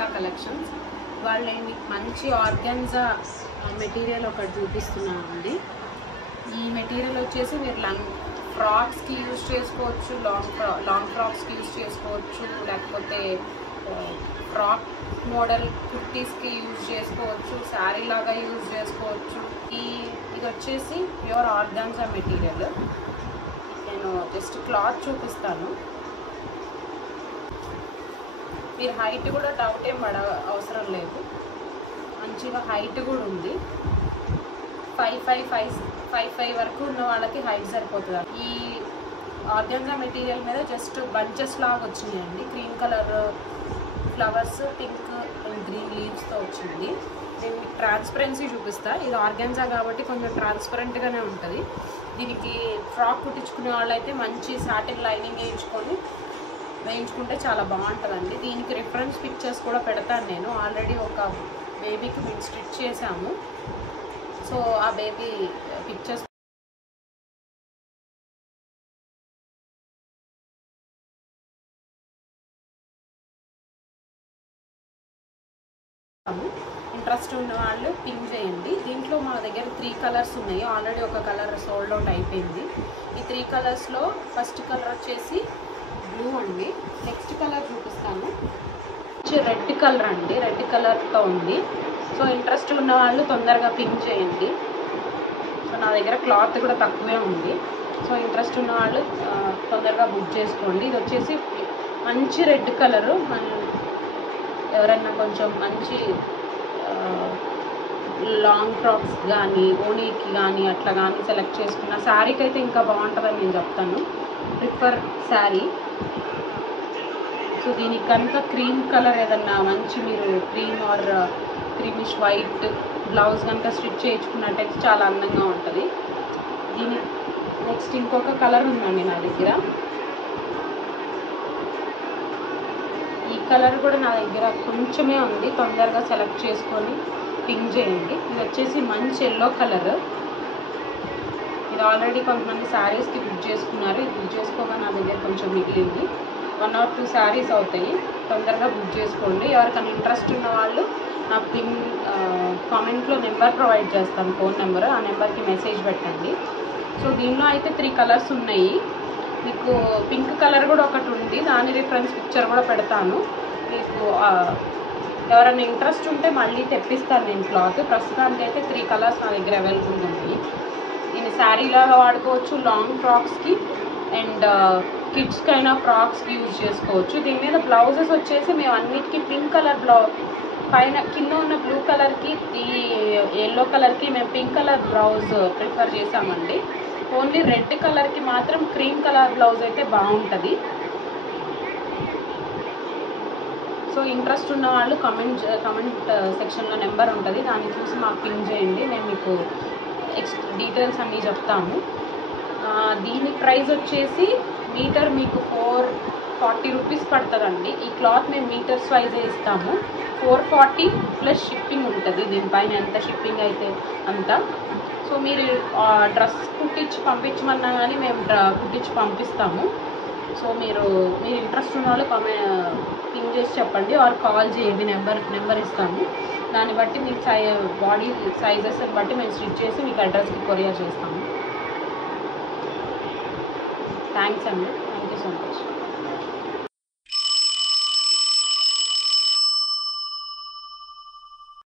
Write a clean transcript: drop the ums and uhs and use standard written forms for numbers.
Srilekha collections. వాళ్ళు మీకు మంచి ఆర్గాన్జా మెటీరియల్ ఒకటి చూపిస్తున్నానండి. ఈ మెటీరియల్ వచ్చేసి మీరు ఫ్రాక్స్కి యూజ్ చేసుకోవచ్చు, లాంగ్ ఫ్రాక్స్కి యూజ్ చేసుకోవచ్చు, లేకపోతే ఫ్రాక్ మోడల్ కుర్తీస్కి యూజ్ చేసుకోవచ్చు, శారీ లాగా యూజ్ చేసుకోవచ్చు. ఇది వచ్చేసి ప్యూర్ ఆర్గాన్జా మెటీరియల్. నేను జస్ట్ క్లాత్ చూపిస్తాను. మీరు హైట్ కూడా డౌట్ ఏం అవసరం లేదు, మంచిగా హైట్ కూడా ఉంది. 5'5" వరకు ఉన్న వాళ్ళకి హైట్ సరిపోతుంది. ఈ ఆర్గాన్జా మెటీరియల్ మీద జస్ట్ బంచెస్ లాగా వచ్చినాయండి. Cream colour flowers, pink and green లీవ్స్తో వచ్చింది. నేను మీకు ట్రాన్స్పరెన్సీ చూపిస్తా. ఇది ఆర్గాన్జా కాబట్టి కొంచెం ట్రాన్స్పరెంట్గానే ఉంటుంది. దీనికి ఫ్రాక్ కుట్టించుకునే వాళ్ళైతే మంచి సాటిన్ లైనింగ్ వేయించుకుంటే చాలా బాగుంటుందండి. దీనికి రిఫరెన్స్ పిక్చర్స్ కూడా పెడతాను నేను. ఆల్రెడీ ఒక బేబీకి మేము స్టిచ్ చేసాము. సో ఆ బేబీ పిక్చర్స్ ఇంట్రెస్ట్ ఉన్న వాళ్ళు పింక్ చేయండి. దీంట్లో మా దగ్గర 3 కలర్స్ ఉన్నాయి. ఆల్రెడీ ఒక కలర్ సోల్డ్ అవుట్ అయిపోయింది. ఈ 3 కలర్స్లో ఫస్ట్ కలర్ వచ్చేసి బ్లూ అండి. నెక్స్ట్ కలర్ చూపిస్తాను, రెడ్ కలర్ అండి. రెడ్ కలర్తో ఉంది. సో ఇంట్రెస్ట్ ఉన్న వాళ్ళు తొందరగా పింక్ చేయండి. సో నా దగ్గర క్లాత్ కూడా తక్కువే ఉంది. సో ఇంట్రెస్ట్ ఉన్న వాళ్ళు తొందరగా బుక్ చేసుకోండి. ఇది వచ్చేసి మంచి రెడ్ కలరు. ఎవరైనా కొంచెం మంచి లాంగ్ ఫ్రాక్స్ కానీ ఓనీకి కానీ అట్లా కానీ సెలెక్ట్ చేసుకున్న శారీకి అయితే ఇంకా బాగుంటుందని నేను చెప్తాను. ప్రిఫర్ శారీ. సో దీనికి కనుక క్రీమ్ కలర్ ఏదన్నా మంచి మీరు cream or creamish white blouse కనుక స్టిచ్ చేయించుకున్నట్టయితే చాలా అందంగా ఉంటుంది. దీని నెక్స్ట్ ఇంకొక కలర్ ఉందండి నా దగ్గర. ఈ కలర్ కూడా నా దగ్గర కొంచెమే ఉంది. తొందరగా సెలెక్ట్ చేసుకొని పింక్ చేయండి. ఇది వచ్చేసి మంచి ఎల్లో కలర్. ఇది ఆల్రెడీ కొంతమంది శారీస్కి బుక్ చేసుకున్నారు. ఇది బుక్ చేసుకోగా నా దగ్గర కొంచెం మిగిలింది. 1 or 2 శారీస్ అవుతాయి. తొందరగా బుక్ చేసుకోండి. ఎవరికైనా ఇంట్రెస్ట్ ఉన్న వాళ్ళు నా కామెంట్లో నెంబర్ ప్రొవైడ్ చేస్తాను, ఫోన్ నెంబర్. ఆ నెంబర్కి మెసేజ్ పెట్టండి. సో దీనిలో అయితే 3 కలర్స్ ఉన్నాయి. మీకు పింక్ కలర్ కూడా ఒకటి ఉంది. దాని రిఫరెన్స్ పిక్చర్ కూడా పెడతాను. మీకు ఎవరైనా ఇంట్రెస్ట్ ఉంటే మళ్ళీ తెప్పిస్తాను నేను క్లాత్. ప్రస్తుతానికి అయితే 3 కలర్స్ నా దగ్గర అవైలబుల్ ఉంది. దీన్ని శారీలాగా వాడుకోవచ్చు, లాంగ్ ఫ్రాక్స్కి అండ్ కిడ్స్కైనా ఫ్రాక్స్కి యూజ్ చేసుకోవచ్చు. దీని మీద బ్లౌజెస్ వచ్చేసి మేము అన్నిటికీ పింక్ కలర్ పైన కింద ఉన్న బ్లూ కలర్కి ఈ ఎల్లో కలర్కి మేము పింక్ కలర్ బ్లౌజ్ ప్రిఫర్ చేసామండి. ఓన్లీ రెడ్ కలర్కి మాత్రం క్రీమ్ కలర్ బ్లౌజ్ అయితే బాగుంటుంది. సో ఇంట్రెస్ట్ ఉన్న వాళ్ళు కమెంట్ సెక్షన్లో నెంబర్ ఉంటుంది, దాన్ని చూసి మాకు పింక్ చేయండి. నేను మీకు డీటెయిల్స్ అన్నీ చెప్తాము. దీని ప్రైస్ వచ్చేసి మీటర్ మీకు 440 రూపీస్ పడుతుందండి. ఈ క్లాత్ మేము మీటర్స్ వైజే ఇస్తాము. 440 ప్లస్ షిప్పింగ్ ఉంటుంది. దీనిపైన ఎంత షిప్పింగ్ అయితే అంత. సో మీరు డ్రెస్ కుట్టించి పంపించమన్నా కానీ మేము కుట్టించి పంపిస్తాము. సో మీరు ఇంట్రెస్ట్ ఉన్న వాళ్ళు పింక్ చేసి చెప్పండి ఆర్ కాల్ చేయండి. నెంబర్ ఇస్తాము. దాన్ని బట్టి మీకు బాడీ సైజెస్ని బట్టి మేము స్టిచ్ చేసి మీకు అడ్రస్కి కొరియర్ చేస్తాము. థ్యాంక్స్ అండి. Thank you so much.